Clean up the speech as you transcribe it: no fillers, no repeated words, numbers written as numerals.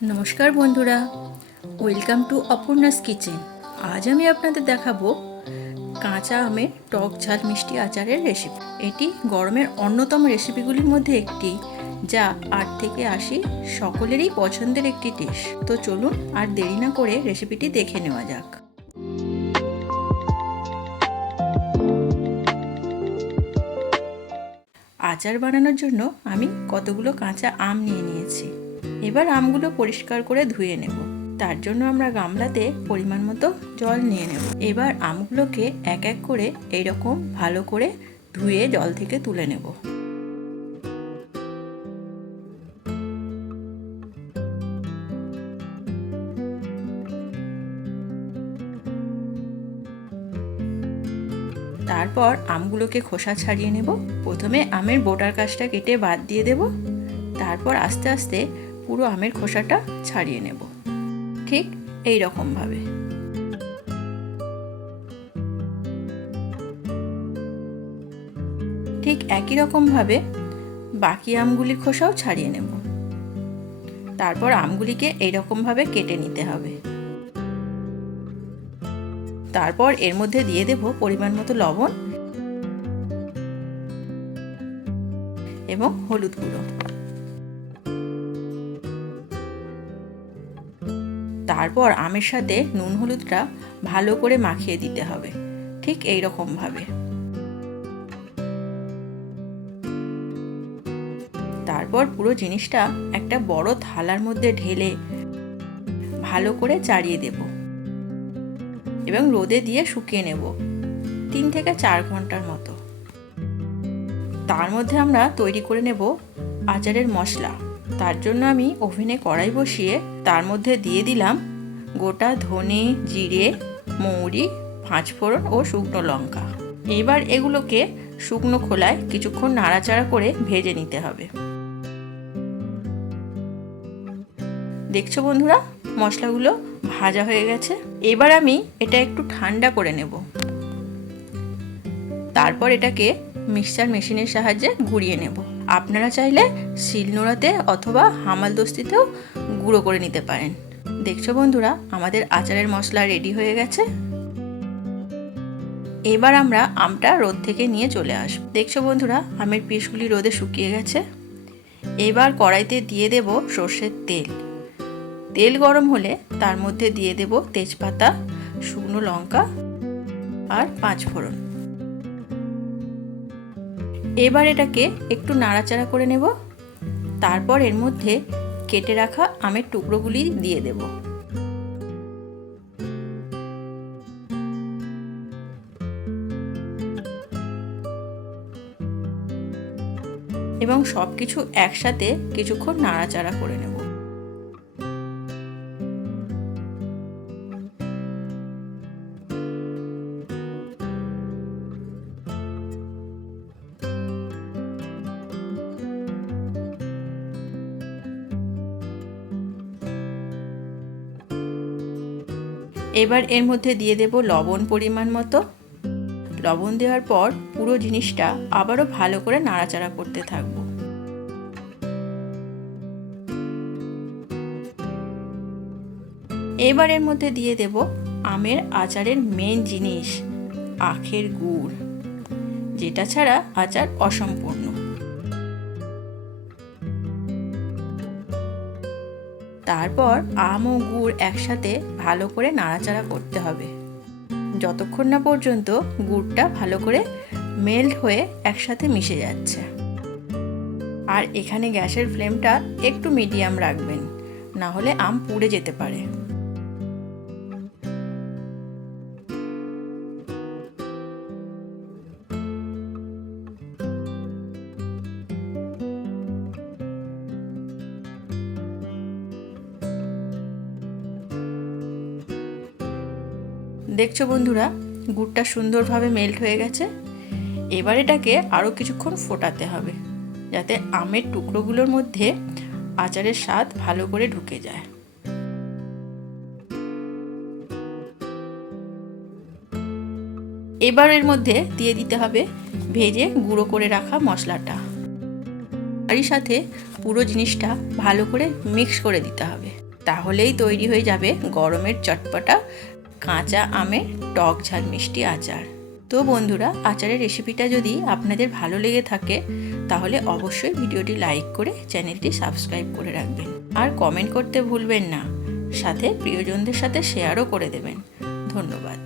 নমস্কার বন্ধুরা, welcome to অপূর্ণাস kitchen. আজ আমি আপনাদের দেখাবো কাঁচা আমের টক ঝাল মিষ্টি আচারের রেসিপি। এটি গরমের অন্যতম রেসিপিগুলির মধ্যে একটি, যা 8 থেকে 80 সকলেরই পছন্দের একটি ডিশ। তো চলুন আর দেরি না করে রেসিপিটি দেখে নেওয়া যাক। আচার বানানোর জন্য আমি কতগুলো কাঁচা আম নিয়ে নিয়েছি। এবার আমগুলো পরিষ্কার করে ধুয়ে নেব। তার জন্য আমরা গামলাতে পরিমাণ মতো জল নিয়ে নেব। এবার আমগুলোকে এক এক করে এইরকম ভালো করে ধুয়ে জল থেকে তুলে নেব। তারপর আমগুলোকে খোসা ছাড়িয়ে নেব। প্রথমে আমের বোটার কাছটা কেটে বাদ দিয়ে দেব। তারপর আস্তে আস্তে পুরো আমের খোসাটা ছাড়িয়ে নেব, ঠিক এই রকম ভাবে। ঠিক একই রকম ভাবে বাকি আমগুলির খোসাও ছাড়িয়ে নেব। তারপর আমগুলিকে এইরকম ভাবে কেটে নিতে হবে। তারপর এর মধ্যে দিয়ে দেব পরিমাণ মতো লবণ এবং হলুদ গুঁড়ো। তারপর আমের সাথে নুন হলুদটা ভালো করে মাখিয়ে দিতে হবে, ঠিক এই রকম ভাবে। তারপর পুরো জিনিসটা একটা বড় থালার মধ্যে ঢেলে ভালো করে চাড়িয়ে দেব এবং রোদে দিয়ে শুকিয়ে নেব 3 থেকে 4 ঘন্টার মতো। তার মধ্যে আমরা তৈরি করে নেব আচারের মশলা। তার জন্য আমি ওভেনে কড়াই বসিয়ে তার মধ্যে দিয়ে দিলাম গোটা ধনে, জিরে, মৌরি, 5 ফোড়ন ও শুকনো লঙ্কা। এবার এগুলোকে শুকনো খোলায় কিছুক্ষণ নাড়াচাড়া করে ভেজে নিতে হবে। দেখছো বন্ধুরা, মশলাগুলো ভাজা হয়ে গেছে। এবার আমি এটা একটু ঠান্ডা করে নেব। তারপর এটাকে মিক্সচার মেশিনের সাহায্যে গুঁড়িয়ে নেব। আপনারা চাইলে শিলনোড়াতে অথবা হামালদস্তিতেও গুঁড়ো করে নিতে পারেন। দেখছো বন্ধুরা, আমাদের আচারের মশলা রেডি হয়ে গেছে। এবার আমরা আমটা রোদ থেকে নিয়ে চলে আসব। দেখছো বন্ধুরা, আমের পিসগুলি রোদে শুকিয়ে গেছে। এবার কড়াইতে দিয়ে দেব সর্ষের তেল। তেল গরম হলে তার মধ্যে দিয়ে দেব তেজপাতা, শুকনো লঙ্কা আর 5 ফোড়ন। এবার এটাকে একটু নাড়াচাড়া করে নেব। তারপর এর মধ্যে কেটে রাখা আমের টুকরোগুলি দিয়ে দেব। এবং সবকিছু একসাথে কিছুক্ষণ নাড়াচাড়া করে নেব। এবার এর মধ্যে দিয়ে দেব লবণ পরিমাণ মতো। লবণ দেওয়ার পর পুরো জিনিসটা আবারও ভালো করে নাড়াচাড়া করতে থাকবো। এবার এর মধ্যে দিয়ে দেব আমের আচারের মেন জিনিস, আখের গুড়, যেটা ছাড়া আচার অসম্পূর্ণ। তারপর আম ও গুড় একসাথে ভালো করে নাড়াচাড়া করতে হবে যতক্ষণ না পর্যন্ত গুড়টা ভালো করে মেল্ট হয়ে একসাথে মিশে যাচ্ছে। আর এখানে গ্যাসের ফ্লেমটা একটু মিডিয়াম রাখবেন, না হলে আম পুড়ে যেতে পারে। দেখছো বন্ধুরা, গুড়টা সুন্দরভাবে মেল্ট হয়ে গেছে। এবার এটাকে আরও কিছুক্ষণ ফোটাতে হবে, যাতে আমের টুকরোগুলোর মধ্যে আচারের স্বাদ ভালো করে ঢুকে যায়। এবার এর মধ্যে দিয়ে দিতে হবে ভেজে গুঁড়ো করে রাখা মশলাটা। তারই সাথে পুরো জিনিসটা ভালো করে মিক্স করে দিতে হবে। তাহলেই তৈরি হয়ে যাবে গরমের চটপটা কাঁচা আমের টক ঝাল মিষ্টি আচার। তো বন্ধুরা, আচারের রেসিপিটা যদি আপনাদের ভালো লেগে থাকে তাহলে অবশ্যই ভিডিওটি লাইক করে চ্যানেলটি সাবস্ক্রাইব করে রাখবেন আর কমেন্ট করতে ভুলবেন না, সাথে প্রিয়জনদের সাথে শেয়ারও করে দেবেন। ধন্যবাদ।